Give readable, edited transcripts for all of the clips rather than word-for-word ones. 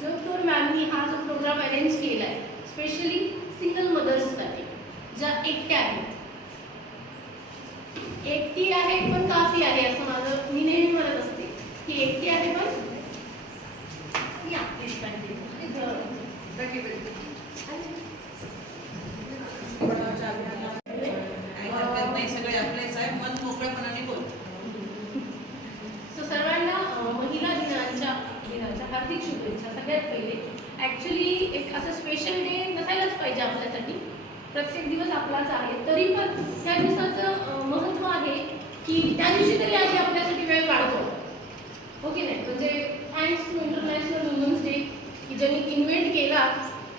जोधपूर मॅमनी हा जो programme arrange केला आहे स्पेशली सिंगल मदर्ससाठी, ज्या एकट्या आहेत. एकटी आहे पण काफी आहे असं माझं मी नेहमी म्हणत असते की एकटी आहे पण या सगळे आपलेच आहे, मन मोकळेपणाने बोल. सो सर्वांना महिला दिनाच्या हार्दिक शुभेच्छा. सगळ्यात पहिले ॲक्च्युली एक असं स्पेशल डे नसायलाच पाहिजे आपल्यासाठी, प्रत्येक दिवस आपलाच आहे, तरी पण त्या दिवसाचं महत्त्व आहे की त्या दिवशी तरी आधी आपल्यासाठी वेळ काढतो, हो की नाही. म्हणजे thanks to international women's day की ज्यांनी इन्व्हेंट केला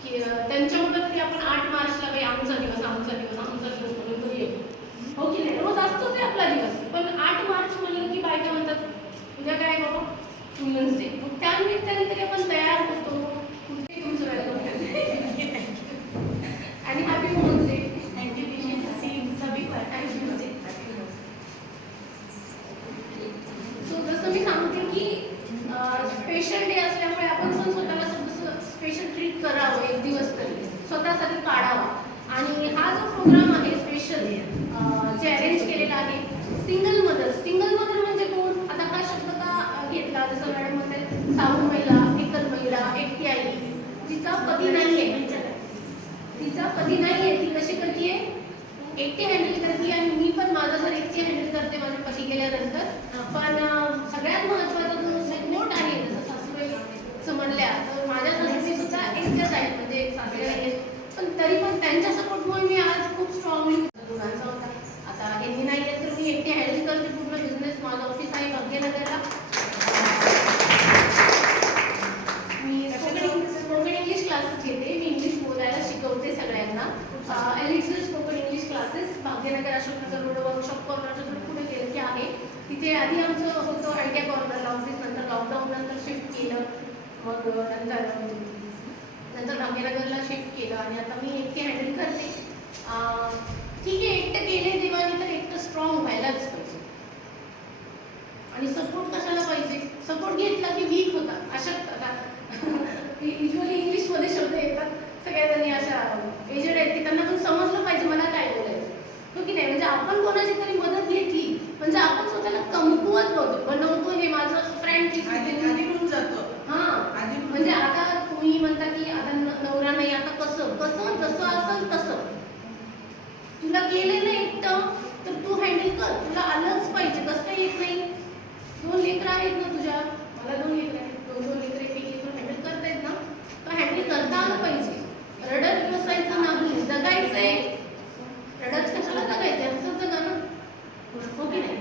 की त्यांच्यामुळे तरी आपण 8 मार्चला काही आमचा दिवस म्हणून तरी येतो, हो की नाही. रोज असतो ते आपला दिवस, पण 8 मार्च म्हणलं की बायका म्हणतात उद्या काय बाबा वुमन्स डे, मग त्यानिमित्ताने तरी आपण तयार होतो. तुमचं वेलकम आणि हॅपी वुमन्स डे. सो जसं मी सांगते की स्पेशल डे असल्यामुळे आपण पण स्वतःला स्पेशल ट्रीट करावं, एक दिवस तरी स्वतःसाठी काढावा. आणि हा जो प्रोग्राम आहे स्पेशल जे अरेंज केलेला आहे सिंगल मदर म्हणजे कोण, आता हा शब्द का घेतला, जसं मॅडम म्हणतात सावू महिला, एकल महिला, एकटी आई, तिचा पती नाहीये, ती कशी करतीये, एकटी हँडल करते. आणि मी पण माझं घर एकटी हँडल करते माझे पती गेल्यानंतर. पण सगळ्यात महत्त्वाचा जो सपोर्ट आहे, जसं सासूबाईचं म्हणल्या तर माझ्या सासूबाई सुद्धा एकट्याच आहेत, म्हणजे सासरे आहेत, पण तरी पण त्यांच्या सपोर्टमुळे मी आज खूप स्ट्रॉंगली दोघांचा होता. आता हे नाही आहेत तर मी एकटी हँडल करते पूर्ण बिझनेस. माझं ऑफिस आहे भाग्यनगरला. मी स्पोकन इंग्लिश क्लासेस घेते, मी इंग्लिश बोलायला शिकवते सगळ्यांना. Elixir spoken English classes Bhagyanagar Ashoknagar road workshop कॉर्नरच्या थोडं पुढे गेलं की आहे. तिथे आधी आमचं होतं आयडिया कॉर्नरला ऑफिस, नंतर लॉकडाऊन नंतर शिफ्ट केलं, मग नंतर भाग्यनगरला शिफ्ट केलं आणि आता मी एकटी हँडल करते. ठीक आहे, एकटं केले देवानी तर एकटं स्ट्रॉंग व्हायलाच पाहिजे. आणि सपोर्ट कशाला पाहिजे, सपोर्ट घेतला की वीक होता, अशक्तता. युजली इंग्लिशमध्ये शब्द येतात सगळ्या अशा एजेड आहेत की त्यांना पण समजलं पाहिजे मला काय बोलायचं, हो की नाही. म्हणजे आपण कोणाची तरी मदत घेतली म्हणजे आपण स्वतःला कमकुवत बनवतो. हे माझं फ्रेंडची आधी होऊन जातो. हां, म्हणजे आता तुम्ही म्हणता की आता नवरा नाही, आता कसं जसं असेल तसं तुला केलेलं एकटं तर तू हँडल कर, तुला आलंच पाहिजे. कसं काही येत नाही. 2 लेकरं आहेत ना तुझ्या, मला 2 लेकरं आहेत, 2 लेकरं एक लेकरं हँडल करतायत ना, तर हँडल करता आलं पाहिजे. रडत बसायचं नाही, जगायचंय. रडत कशाला जगायचंय, हसत जगा ना, हो की नाही.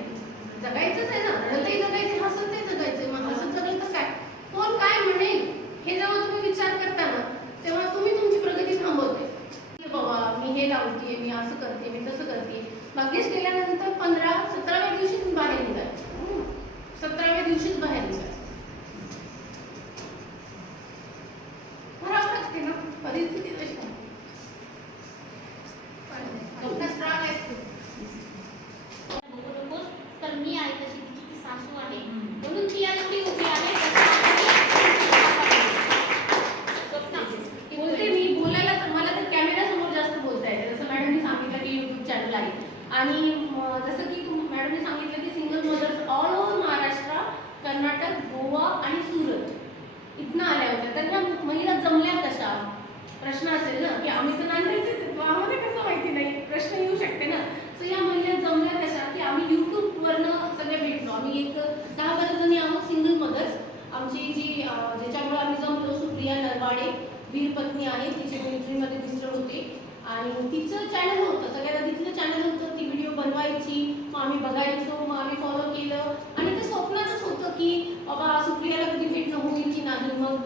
जगायचंच आहे ना, रडतही जगायचं, हसतही जगायचंय. मग हसत जगलं तर काय, कोण काय म्हणेल हे जेव्हा तुम्ही विचार करता ना, तेव्हा तुम्ही तुमची प्रगती थांबवते. बाबा मी हे लावते, मी असं करते, मी तसं करते. भाग्येश गेल्यानंतर 17व्या दिवशीच बाहेर निघाल, 17व्या दिवशीच बाहेर निघाल. बरोबर असते ना परिस्थिती तशी. तर मी आहे तशी तिची सासू आहे, म्हणून ती एवढी उभी आहे. बोलते मी, बोलायला तर मला तर कॅमेऱ्यासमोर जास्त बोलता येते. जसं मॅडमनी सांगितलं की यूट्यूब चॅनल आहे आणि जसं की मॅडमने सांगितलं की single mothers all over Maharashtra, Karnataka, Goa आणि सुरत इथनं आल्या होत्या. तर ह्या महिला जमल्या कशा, प्रश्न असेल ना की आम्ही तर नांदेडचेच येतो, आम्हाला कसं माहिती नाही, प्रश्न येऊ शकते ना. सो या महिला जमल्या कशा की आम्ही यूट्यूबवरनं सगळे भेटलो. आम्ही एक 10-12 जणी आहोत सिंगल मदर्स. आमची ज्याच्यामुळे आम्ही जमलो, सुप्रिया नरवाडे, वीरपत्नी आहे, तिचे मिलिटरीमध्ये मिस्टर होते आणि तिचं चॅनल होतं, सगळ्यात आधी तिचं चॅनल होतं. ती व्हिडिओ बनवायची, मग आम्ही बघायचो, मग आम्ही फॉलो केलं आणि ते स्वप्नातच होतं की बाबा सुप्रियाला कधी भेटणं होईल की नाही. मग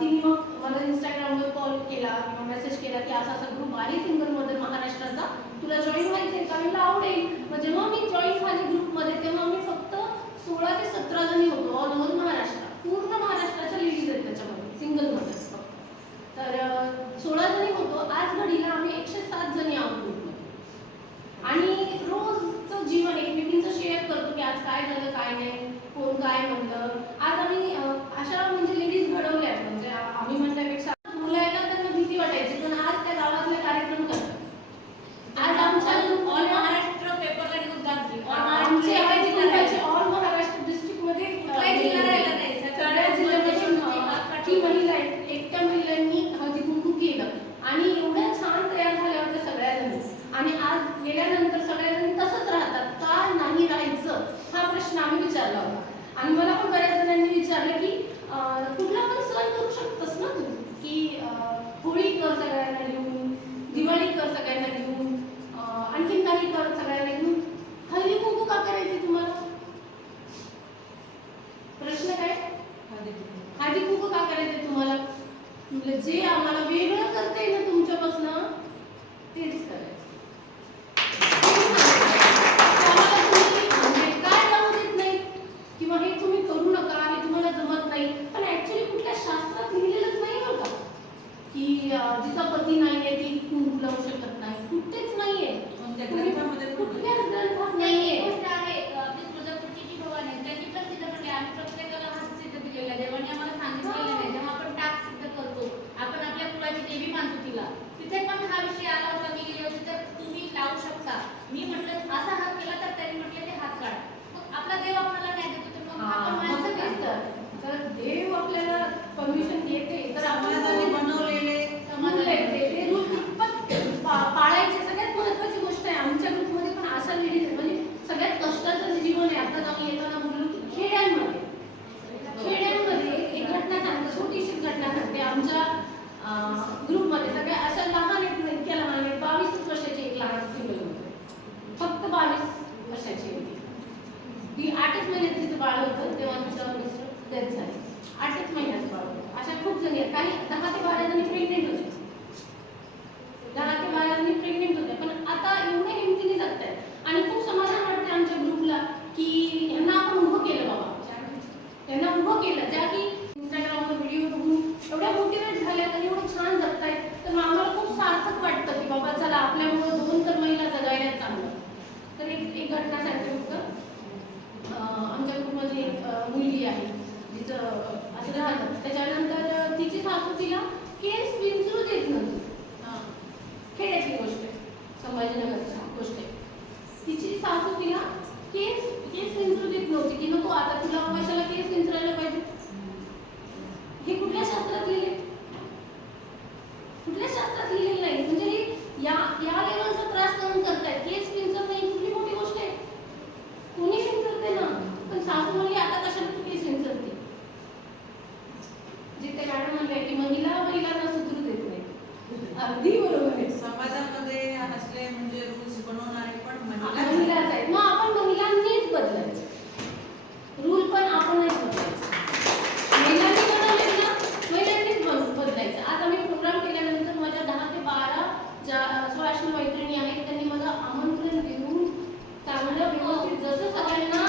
तिने मग मला इंस्टाग्रामवर कॉल केला, मेसेज केला की असा असा ग्रुप आहे सिंगल मदर महाराष्ट्राचा, तुला जॉईन व्हायचं आहे का, मला आवडेल. मग जेव्हा मी जॉईन झाले ग्रुपमध्ये तेव्हा आम्ही फक्त 16 ते 17 जणी होतो ऑल ओव्हर महाराष्ट्र. पूर्ण महाराष्ट्राच्या लेडीज आहेत त्याच्यामध्ये, सिंगल मदर्स फक्त. तर 16 जणी होतो. आज घडीला आम्ही 107 जणी आहोत ग्रुपमध्ये आणि रोजचं जीवन एकमेकींचं शेअर करतो की आज काय झालं काय नाही, कोण काय म्हणलं. आज आम्ही आणि मला पण बऱ्याच जणांनी विचारलं की कुठला पण सण करू शकतस ना तू, की होळी कर सगळ्यांना घेऊन, दिवाळी कर सगळ्यांना घेऊन, आणखीन काही कर सगळ्यांना घेऊन, हळदी कुंकू का करायची तुम्हाला? प्रश्न काय? हळदी कुंकू का करायचे तुम्हाला? म्हणजे जे आम्हाला वेगळं करता येईल ना तुमच्यापासून तेच करायचं. आम्हाला तुम्ही म्हणजे काय लावू देत नाही किंवा हे तुम्ही करू नका, हे तुम्हाला जमत नाही, पण ऍक्च्युली कुठल्या शास्त्रात लिहिलेलंच नाही बघा की जिचा पती नाहीये ती कुंकू लावू शकत नाही. कुठेच नाहीये, कुठल्याच ग्रंथात नाहीये. गोष्ट आहे आपली तुळजापूरची जी भवानी आहे त्यांनी प्रसिद्ध म्हणजे आम्ही प्रत्येकाला हात सिद्ध दिलेला आहे. देवाने आम्हाला सांगितलेलं नाही, जेव्हा आपण टाक सिद्ध करतो आपण आपल्या कुळाची देवी मानतो तिला, तिथे पण हा विषय आला होता. मी गेले होते तर तुम्ही लावू शकता. मी म्हटलं असा हात केला तर त्यांनी म्हटलं ते हात काढ. मग आपला देव आपल्याला नाही देतो तर मग आपण माणसं काय तर जर देव आपल्याला परमिशन देते तर समाजाने बनवलेले ते रूल कितपत पाळायचे सगळ्यात महत्त्वाची गोष्ट आहे. आमच्या ग्रुपमध्ये पण अशा लेडीज म्हणजे सगळ्यात कष्टाचं जीवन आहे. आता आम्ही येताना बोललो की खेड्यांमध्ये एक घटना सांगते, छोटीशी घटना सांगते. आमच्या ग्रुपमध्ये सगळ्या अशा लहान आहेत, इतक्या लहान आहेत, 22 वर्षाची एक लहान सिंगल होती, फक्त 22 वर्षाची होती. ती 8च महिन्यात तिचं बाळ होतं तेव्हा तिचं मिस्टर डेथ झाली. 8च महिन्याचं बाळ होतं. अशा खूप जणी आहेत. काही 10 ते 12 जणी प्रेग्नेंट होते, 10 ते 12 जणी प्रेग्नेंट होत्या. पण आता एवढ्या हिमतीने जगतायत आणि खूप समाधान वाटते आमच्या ग्रुपला की यांना आपण उभं केलं बाबा, त्यांना उभं केलं. ज्या की इंस्टाग्रामवर व्हिडिओ बघून एवढ्या मोटिवेट झाल्यात आणि एवढं छान जगतायत, तर आम्हाला खूप सार्थक वाटतं की बाबा चला आपल्यामुळं 2 तर महिला जगायला चांगलं. तर एक घटना सांगते फक्त. आमच्या ग्रुपमध्ये एक मुलगी आहे जिचं असं राहतं. त्याच्यानंतर तिची सासू तिला केस विंचरू देत नव्हती. खेड्याची गोष्ट आहे, संभाजीनगरची गोष्ट आहे. तिची सासू तिला केस विंचरू देत नव्हती की नको आता तुला कशाला केस विंचरायला पाहिजे. हे कुठल्या शास्त्रात लिहिले? कुठल्या शास्त्रात लिहिलेलं नाही. म्हणजे हे या लेवलचा त्रास सहन करतायत. केस विंचरणं ही कुठली मोठी गोष्ट आहे? कोणी विंचरते ना, पण सासू म्हणली आता कशाला तू केस विंचरते. जिथे मॅडम म्हणले की महिलांना सुधरू देत नाही, अगदी बरोबर आहे. समाजामध्ये असले म्हणजे रूल्स बनवणारे पण महिलाच आहेत. मग आपण महिलांनीच बदलायचं, रूल पण आपणच बदलायचं. महिलांनी बनवले ना, महिलांनीच बदलायचं. आज आम्ही प्रोग्राम केल्यानंतर माझ्या 10 ते 12 ज्या स्वाश्न मैत्रिणी आहेत त्यांनी मला आमंत्रण देऊन चांगलं व्यवस्थित जसं सगळ्यांना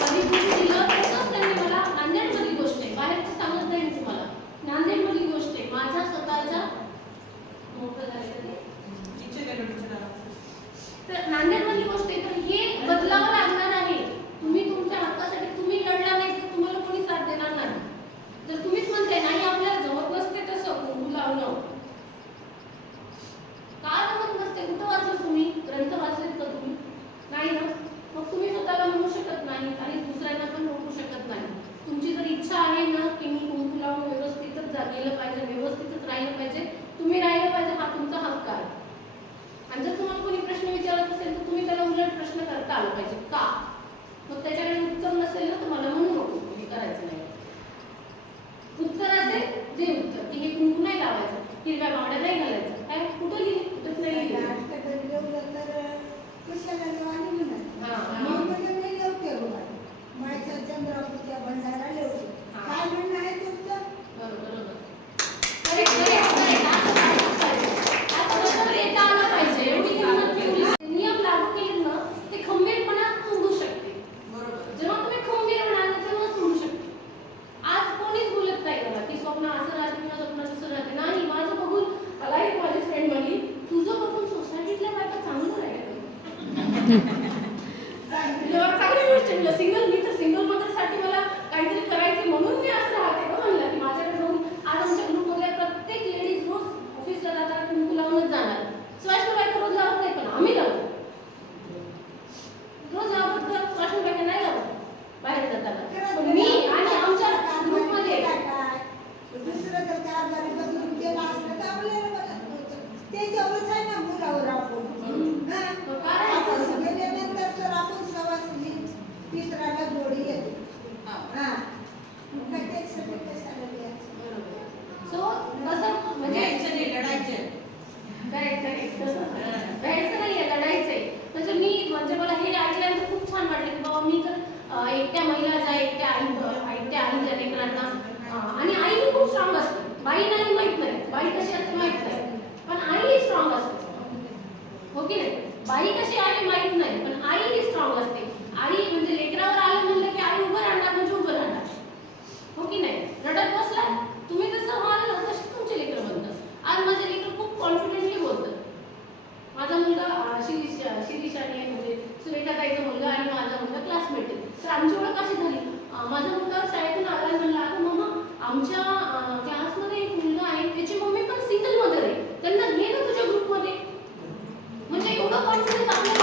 परिपूर्ण दिलं तसंच त्यांनी मला नांदेडमधली गोष्ट आहे, बाहेरची सांगत नाही मी तुम्हाला, नांदेडमधली गोष्ट आहे. माझ्या स्वतःच्या मोठं झालेलं तर नांदेडमधली गोष्ट आहे. तर हे बदलावं लागणार आहे. तुम्ही तुमच्या हक्कासाठी तुम्ही लढला नाही तर तुम्हाला कोणी साथ देणार नाही. जर तुम्हीच म्हणताय नाही आपल्याला जमत नसते तसं कुंकू लावणं, का जमत नसते? कुठं वाचलं तुम्ही? ग्रंथ वाचलेत का तुम्ही? नाही ना. मग तुम्ही स्वतःला म्हणू शकत नाही आणि दुसऱ्यांना पण रोखू शकत नाही. तुमची जर इच्छा आहे ना की मी कुंकू लावून व्यवस्थितच गेलं पाहिजे, व्यवस्थितच राहिलं पाहिजे, तुम्ही राहिलं पाहिजे, हा तुमचा हक्क आहे. आणि जर तुम्हाला कोणी प्रश्न विचारत असेल तर तुम्ही त्याला उलट प्रश्न करता आला पाहिजे का. मग त्याच्याकडे उत्तर नसेल ना तुम्हाला म्हणू नको हे करायचं नाही. उत्तर असेल जे उत्तर की हे कुंकू नाही लावायचं, हिरव्या बांगड्या नाही घालायचं, काय कुठं लिहिले? कुठंच नाही लिहिले. चंद्रापूरच्या भंडारा लेवते काय म्हणणं आहे तुमचं? बरोबर. नियम लागू केले ना ते खंबीरपणा तुंबू शकते. जेव्हा तुम्ही खंबीर म्हणाल तेव्हा तुंबू शकते. आज कोणीच बोलत नाही मला की स्वप्न असं राहते किंवा स्वप्न तसं राहते. नाही, माझं बघून मला एक माझी फ्रेंड म्हणली तुझं बघून सोसायटीतल्या बायका चांगलं राहिलं. चांगली गोष्ट आहे. सिंगल मी तर सिंगल मदरसाठी मला काहीतरी करायचं म्हणून मी असं राहते का म्हणलं की माझ्याकडे बघून आज आमच्या ग्रुपमधल्या प्रत्येक लेडीज रोज ऑफिसला जाताना कुंकू लावूनच जाणार. स्वाश्न बायका रोज लावत नाही पण आम्ही लावतो. रोज लावत तर स्वाश्न बायका नाही लावत बाहेर जाताना. पण मी आणि आमच्या ग्रुपमध्ये दुसरं जर कारभारी बदलून केलं असलं तर आपल्याला ते जवळच आहे ना मुलावर आपण गेल्यानंतर तर आपण सवासनी तिसऱ्याला जोडी येते. एकट्या महिला ज्या एकट्या आई ज्या लेकरांना आणि आई ही खूप स्ट्रॉंग असते. बाई नाही माहित नाही, बाई कशी असते माहित नाही, पण आई ही स्ट्रॉंग असते. हो की नाही? बाई कशी आहे माहित नाही, पण आई ही स्ट्रॉंग असते. आई म्हणजे लेकरावर आलं म्हणलं की आई उभं राहणार म्हणजे उभं राहणार. हो की नाही? रडत बसला तुम्ही जसं व्हाल ना तशी तुमचे लेकरं बनतात. आज माझे लेकरं खूप कॉन्फिडेंटली बोलतात. माझा मुलगा शिरीषाने म्हणजे सुरेखाताईचा मुलगा आणि माझा मुलगा क्लासमेट आहे. तर आमची ओळख कशी झाली? माझा मुलगा शाळेतून आला आणि म्हणला अगं मम्मा आमच्या क्लासमध्ये एक मुलगा आहे त्याची मम्मी पण सिंगल मदर आहे, त्यांना घे ना तुझ्या ग्रुपमध्ये. म्हणजे एवढं कॉन्फिडन्स आपल्या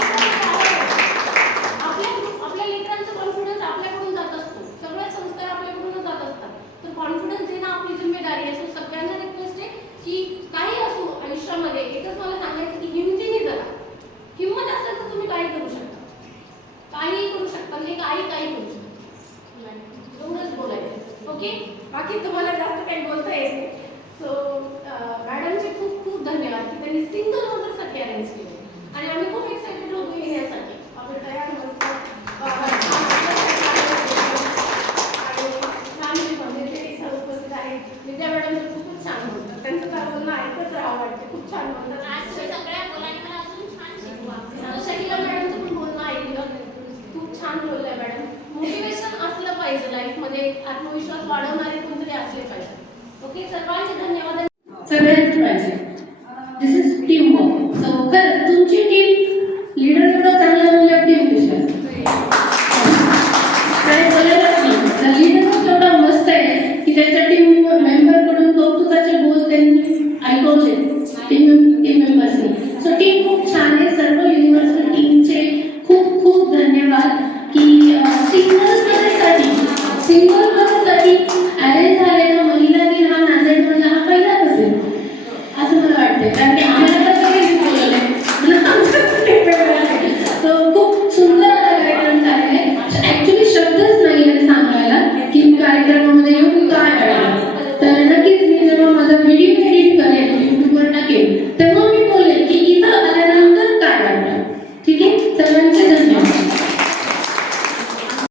लेकरांचा कॉन्फिडन्स आपल्याकडून जात असतो. सगळे संस्कार आपल्याकडूनच जात असतात. तर कॉन्फिडन्स देणं आपली जिम्मेदारी आहे. सो सगळ्यांना रिक्वेस्ट आहे की काही असो आयुष्यामध्ये एकच मला सांगायचं की हिमतीने जरा हिंमत असेल तर तुम्ही काही करू शकता, काहीही करू शकता. म्हणजे काही करू शकता. एवढंच बोलायचं. ओके, बाकी तुम्हाला जास्त काही बोलता येत नाही. सो मॅडमचे खूप खूप धन्यवाद की त्यांनी सिंगल मदरसाठी अरेंज केले आणि आम्ही खूप एक्साइटेड होतो येण्यासाठी. आपण तयार होतो आणि फॅमिली म्हणजे ते इथं उपस्थित आहेत. विद्या मॅडम तर खूपच छान बोलतात, त्यांचं काय बोलणं ऐकत राहावं वाटतं. खूप छान बोलतात. आज सगळ्या मुलांनी मला अजून छान शिकवा. शकीला मॅडमचं पण बोलणं ऐकलं, खूप छान बोललंय मॅडम. मोटिवेशन असलं पाहिजे लाईफमध्ये, आत्मविश्वास वाढवणारे कोणतरी असले पाहिजे. ओके, सर्वांचे धन्यवाद. सगळ्यांचं पाहिजे. दिस इज टीम वर्क. सो खरं तुमची टीम लीडर एवढा चांगला म्हणजे टीम विषय काय बोलायलाच नाही. तर लीडर एवढा मस्त आहे की त्याच्या टीम मेंबरकडून कौतुकाचे बोल त्यांनी ऐकवले टीम मेंबर्सनी. सो टीम खूप छान आहे. सर्व युनिव्हर्सल टीमचे खूप खूप धन्यवाद की सिंगल मदरसाठी अरेंज झालेल्या महिलांनी हा नांदेडमधला हा पहिलाच असेल असं मला वाटतं. कारण की आम्हाला तर सगळेच बोलवलंय सो खूप सुंदर असा कार्यक्रम झालेला आहे. ॲक्च्युली शब्दच नाही आहेत सांगायला की कार्यक्रमामध्ये येऊन काय कळलं. तर नक्कीच मी जेव्हा माझा व्हिडिओ एडिट करेन